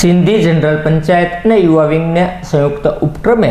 Sindhi general panchayat અને યુવા વિંગને સંયુક્ત ઉપક્રમે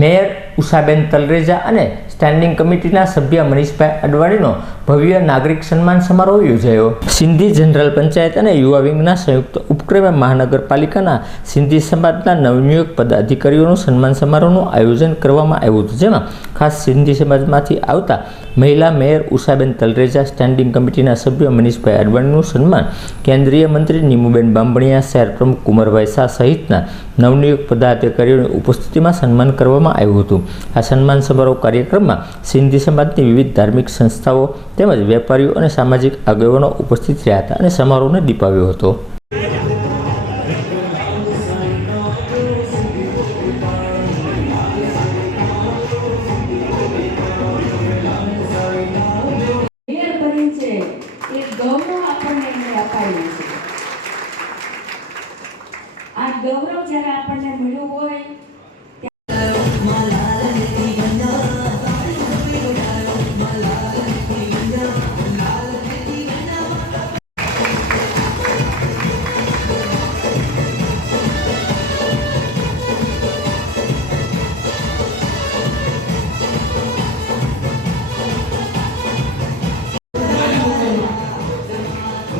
મેયર ઉષાબેન તલરેજા અને સ્ટેન્ડિંગ કમિટીના સભ્ય મનીષભાઈ અડવાણીનો ભવ્ય નાગરિક સન્માન સમારોહ યોજાયો. સિંધી જનરલ પંચાયત અને યુવા વિંગના સંયુક્ત ઉપક્રમે મહાનગરપાલિકાના સિંધી સમાજના નવનિયુક્ત પદાધિકારીઓનું સન્માન સમારોહનું આયોજન કરવામાં આવ્યું હતું, જેમાં ખાસ સિંધી સમાજમાંથી આવતા મહિલા મેયર ઉષાબેન તલરેજા, સ્ટેન્ડિંગ કમિટીના સભ્ય મનીષભાઈ અડવાણીનું સન્માન, કેન્દ્રીય મંત્રી નીમુબેન બાંભણિયા, શહેર પ્રમુખ કુંવરભાઈ શાહ સહિતના નવનિયુક્ત પદાધિકારીઓની ઉપસ્થિતિમાં સન્માન કરવામાં આવ્યું હતું. આ સન્માન સમારોહ કાર્યક્રમમાં સિંધી સમાજની વિવિધ ધાર્મિક સંસ્થાઓ તેમજ વેપારીઓ અને સામાજિક આગેવાનો ઉપસ્થિત રહ્યા હતા અને સમારોહને દીપાવ્યો હતો. આ ગૌરવ જ્યારે આપણને મળ્યું હોય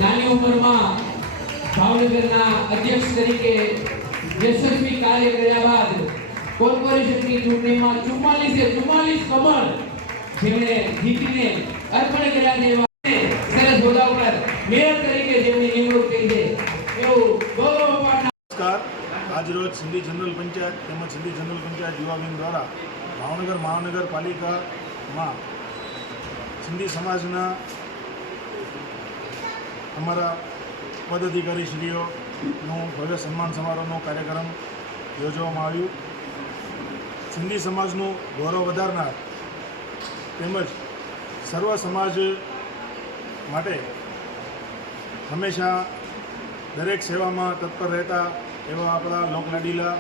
નાની ઉંમરમાં ભાવનગરના અધ્યક્ષ તરીકે યશસ્વી કાર્ય કર્યા બાદ કોર્પોરેશનની ચૂંટણીમાં 44 કમળ જેમણે જીતીને અર્પણ કર્યા છે સરસ હોદ્દા પર મેયર તરીકે જેમની નિમણૂક થઈ છે એવું ગૌરવ અપાવનાર. નમસ્કાર. આજરોજ સિંધી જનરલ પંચાયત તેમજ સિંધી જનરલ પંચાયત યુવા વિંગ દ્વારા ભાવનગર મહાનગરપાલિકામાં સિંધી સમાજના અમારા પદાધિકારીશ્રીઓનું ભવ્ય સન્માન સમારોહનો કાર્યક્રમ યોજવામાં આવ્યું. સિંધી સમાજનું ગૌરવ વધારનાર તેમજ સર્વ સમાજ માટે હંમેશા દરેક સેવામાં તત્પર રહેતા એવા આપણા લોકલાડીલા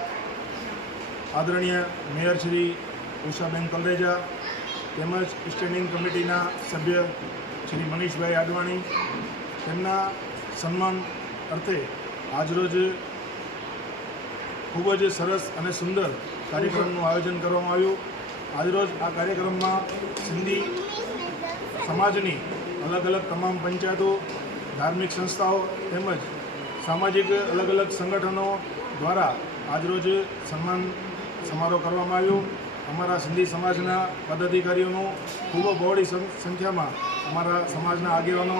આદરણીય મેયર શ્રી ઉષાબેન તલરેજા તેમજ સ્ટેન્ડિંગ કમિટીના સભ્ય શ્રી મનીષભાઈ અડવાણી, તેમના સન્માન અર્થે આજરોજ ખૂબ જ સરસ અને સુંદર કાર્યક્રમનું આયોજન કરવામાં આવ્યું. આજરોજ આ કાર્યક્રમમાં સિંધી સમાજની અલગ અલગ તમામ પંચાયતો, ધાર્મિક સંસ્થાઓ તેમજ સામાજિક અલગ અલગ સંગઠનો દ્વારા આજરોજ સન્માન સમારોહ કરવામાં આવ્યો. અમારા સિંધી સમાજના પદાધિકારીઓનું ખૂબ બહોળી સંખ્યામાં અમારા સમાજના આગેવાનો,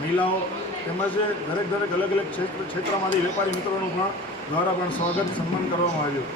મહિલાઓ તેમજ દરેક અલગ અલગ ક્ષેત્રમાંથી વેપારી મિત્રોનું પણ દ્વારા પણ સ્વાગત સન્માન કરવામાં આવ્યું.